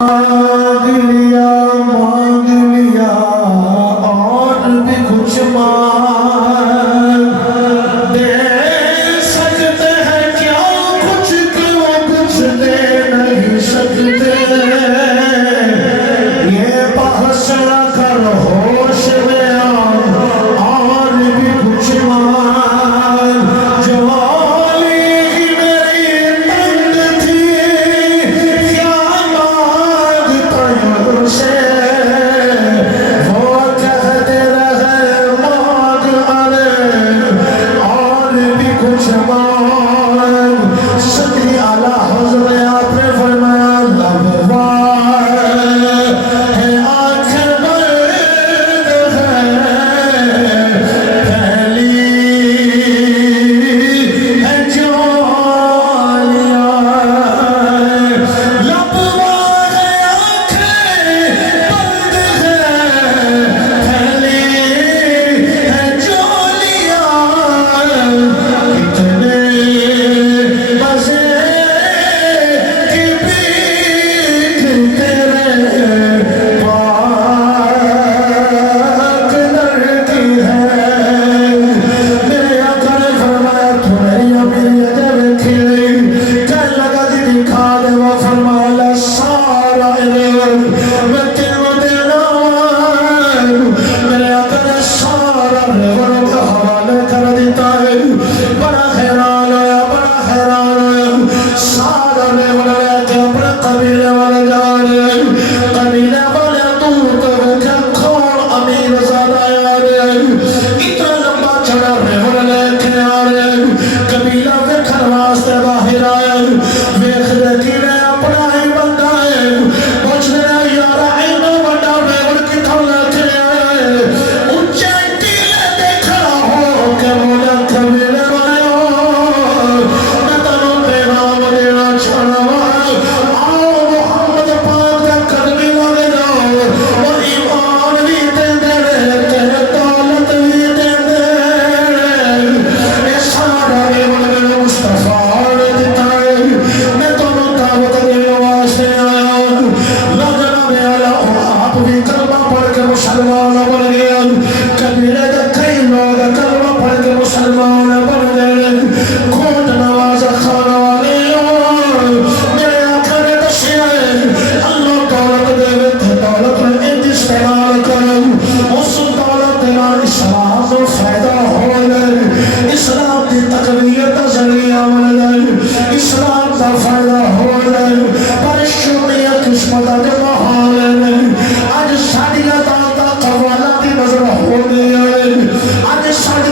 मांग लिया और भी कुछ मांग दे सकते हैं क्या कुछ क्यों कुछ दे नहीं सकते। ये बहस न कर होश में और भी कुछ मांग। जवानी ही मेरी तंग थी क्या से वो कहते रहे मांग अरे और भी कुछ मांग। सदी आला हज़रत आपने फरमाया लबवार है आँखें बंद है पहली है जोलियाँ। लबवार है आँखें बंद है पहली है जोलियाँ। कितने मज़े की भीख तेरे पाक दर की है। मेरे आका ने फरमाया तुम्हारी अमीरी अजब खिली कह लगा जी दिखा दे। वो फरमाया सारा इल्म मैं तेरे देना। मेरे आका ने सारा इल्म का हवाले कर देता है। बड़ा हैरान होया सारा इल्म लेके अपने कबीले वाले जा रहे। कबीले वाले दूर कर क्या कौन अमीर ज़्यादा आ रहे। इतना लंबा चढ़ा इल्म लेके आ रहे। कबीला देखने वास्ते बाहर आए। वेख देखी ने अपना ही बंदा है पूछ रहा यार इतना बड़ा इल्म किथों लेके आए। ऊंचे टीले देखा हो के बोले कबीले वाले मैं तनु पैगाम देना चाहना। आओ मोहम्मद पाक का कदमी लगे जाओ और ईमान भी दे दे तेरे दौलत भी दे दे। ये सारा इल्म मुस्तफा ने दिता है। मैं दोनों दावत देने वास्ते आया हूँ। लौटना आला आप भी कलमा पढ़ के मुसलमान बन गए। कबीले के कई लोग कलमा पढ़ के मुसलमान बन गए। कोट नवाज खाना वाले मेरे आका ने दसिया है अल्लाह दौलत देवे थे दौलत में इंज इस्तेमाल करो उस दौलत ना इस्लाम को फायदा हो जाए। इस्लाम की तकवीर का जरिया बन जाए। इस्लाम का फायदा हो जाए। पर शुक्रिया किस्मत के माहौल में आज साड़ी का कवाला की नजर हो गई है। आज साड़ी